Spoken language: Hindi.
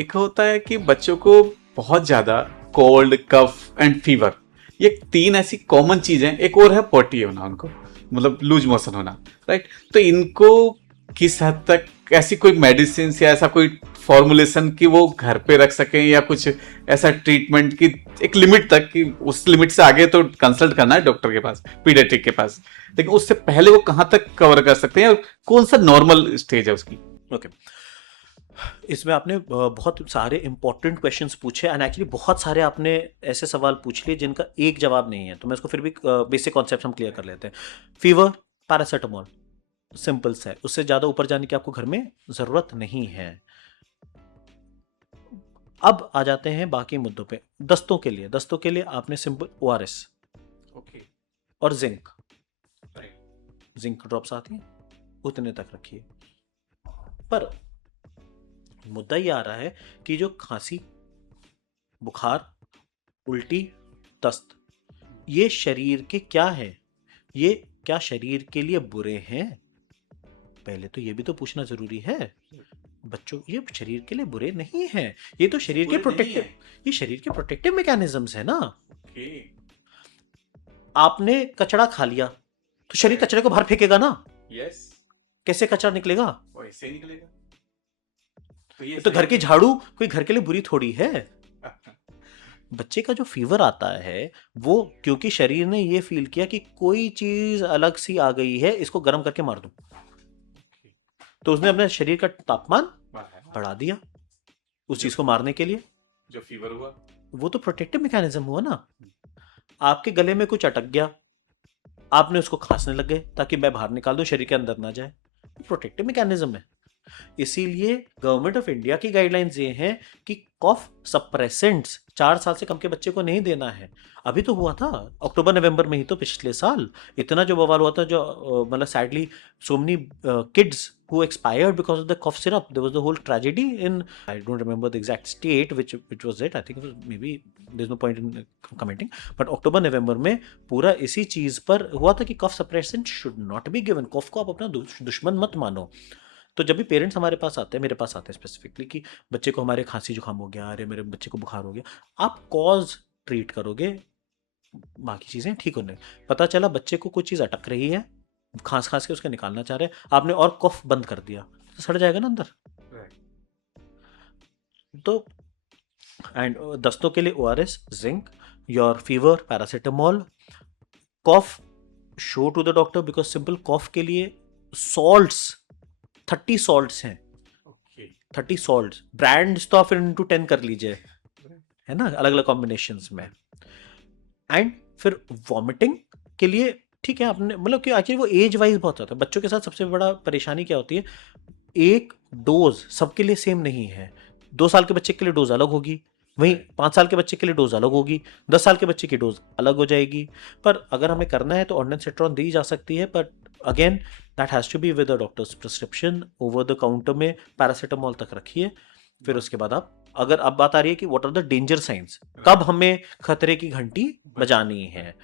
एक होता है कि बच्चों को बहुत ज्यादा कोल्ड, कफ एंड फीवर, ये तीन ऐसी कॉमन चीजें हैं। एक और है पॉटी होना उनको, मतलब लूज मोशन होना, राइट। तो इनको किस हद तक ऐसी कोई मेडिसिन या ऐसा कोई फॉर्मुलेशन कि वो घर पे रख सकें, या कुछ ऐसा ट्रीटमेंट की एक लिमिट तक, कि उस लिमिट से आगे तो कंसल्ट करना है डॉक्टर के पास, पीडियाट्रिक के पास, लेकिन उससे पहले वो कहाँ तक कवर कर सकते हैं और कौन सा नॉर्मल स्टेज है उसकी? ओके, इसमें आपने बहुत सारे इंपॉर्टेंट क्वेश्चंस पूछे एंड एक्चुअली बहुत सारे आपने ऐसे सवाल पूछ लिए जिनका एक जवाब नहीं है, तो मैं इसको फिर भी बेसिक कॉन्सेप्ट हम क्लियर कर लेते हैं। फीवर, पैरासीटामोल, सिंपल सा है, उससे ज़्यादा ऊपर जाने की आपको घर में ज़रूरत नहीं है। अब आ जाते हैं बाकी मुद्दों पे। दस्तों के लिए आपने सिंपल ORS ओके, और जिंक, राइट। जिंक ड्रॉप्स आती हैं, उतने तक रखिए। पर मुद्दा ये आ रहा है कि जो खांसी, बुखार, उल्टी, दस्त, ये शरीर के क्या है? ये क्या शरीर के लिए बुरे हैं? पहले तो ये भी तो पूछना जरूरी है बच्चों। ये शरीर के लिए बुरे नहीं है, ये तो शरीर के बुरे नहीं प्रोटेक्टिव, है। ये शरीर के प्रोटेक्टिव मैकेनिज्म्स है ना। ओके, आपने कचड़ा खा लिया तो शरीर राइट। कचड़े को बाहर फेंकेगा ना। यस, कैसे कचरा निकलेगा? वो ऐसे ही निकलेगा। तो ये ये तो घर सही की नहीं झाड़ू कोई घर के लिए बुरी थोड़ी है। है। बच्चे का जो फीवर आता है वो क्योंकि शरीर ने ये फील किया कि कोई चीज अलग सी आ गई है, इसको गर्म करके मार दूं, तो उसने अपने शरीर का तापमान बढ़ा दिया उस जो चीज को मारने के लिए। जो फीवर हुआ। वो तो प्रोटेक्टिव मैकेनिज्म हुआ ना। आपके गले में कुछ अटक गया, आपने उसको खांसने लग गए ताकि मैं बाहर निकाल दूं, शरीर के अंदर ना जाए, प्रोटेक्टिव मैकेनिज्म है। इसीलिए गवर्नमेंट ऑफ इंडिया की गाइडलाइंस ये हैं कि कॉफ सप्रेसेंट्स 4 साल से कम के बच्चे को नहीं देना है। अभी तो हुआ था अक्टूबर नवंबर में ही, तो पिछले साल इतना जो बवाल हुआ था, जो मतलब sadly so many kids who expired because of the cough syrup. There was the whole tragedy in, I don't remember the exact state which was it. I think it was, maybe there's no point in commenting, but अक्टूबर नवंबर में पूरा इसी चीज पर हुआ था कि cough suppressant should not be given. कफ को आप अपना दुश्मन मत मानो। तो जब भी पेरेंट्स हमारे पास आते हैं, मेरे पास आते हैं स्पेसिफिकली कि बच्चे को हमारे खांसी जुकाम हो गया, अरे मेरे बच्चे को बुखार हो गया, आप कॉज ट्रीट करोगे, बाकी चीज़ें ठीक होने। पता चला बच्चे को कुछ चीज़ अटक रही है, खांस खांस के उसके निकालना चाह रहे हैं, आपने और कफ बंद कर दिया तो सड़ जाएगा ना अंदर। तो एंड दस्तों के लिए ORS, zinc, your fever, paracetamol, cough, show to the doctor, because simple cough के लिए सॉल्ट्स 30 सॉल्ट्स हैं। ओके, 30 सॉल्ट्स, ब्रांड्स तो आप फिर इंटू 10 कर लीजिए, है ना, अलग अलग कॉम्बिनेशंस में। एंड फिर वॉमिटिंग के लिए ठीक है, आपने मतलब कि आखिर वो एज वाइज बहुत होता है। बच्चों के साथ सबसे बड़ा परेशानी क्या होती है, एक डोज सबके लिए सेम नहीं है। 2 साल के बच्चे के लिए डोज अलग होगी, वहीं 5 साल के बच्चे के लिए डोज अलग होगी, 10 साल के बच्चे की डोज अलग हो जाएगी। पर अगर हमें करना है तो ऑर्डिनेंसेट्रॉन दी जा सकती है, but again that has to be with a doctor's prescription. Over the counter में पैरासीटामोल तक रखिए। फिर उसके बाद आप, अगर अब बात आ रही है कि what are the danger signs, कब हमें खतरे की घंटी बजानी है,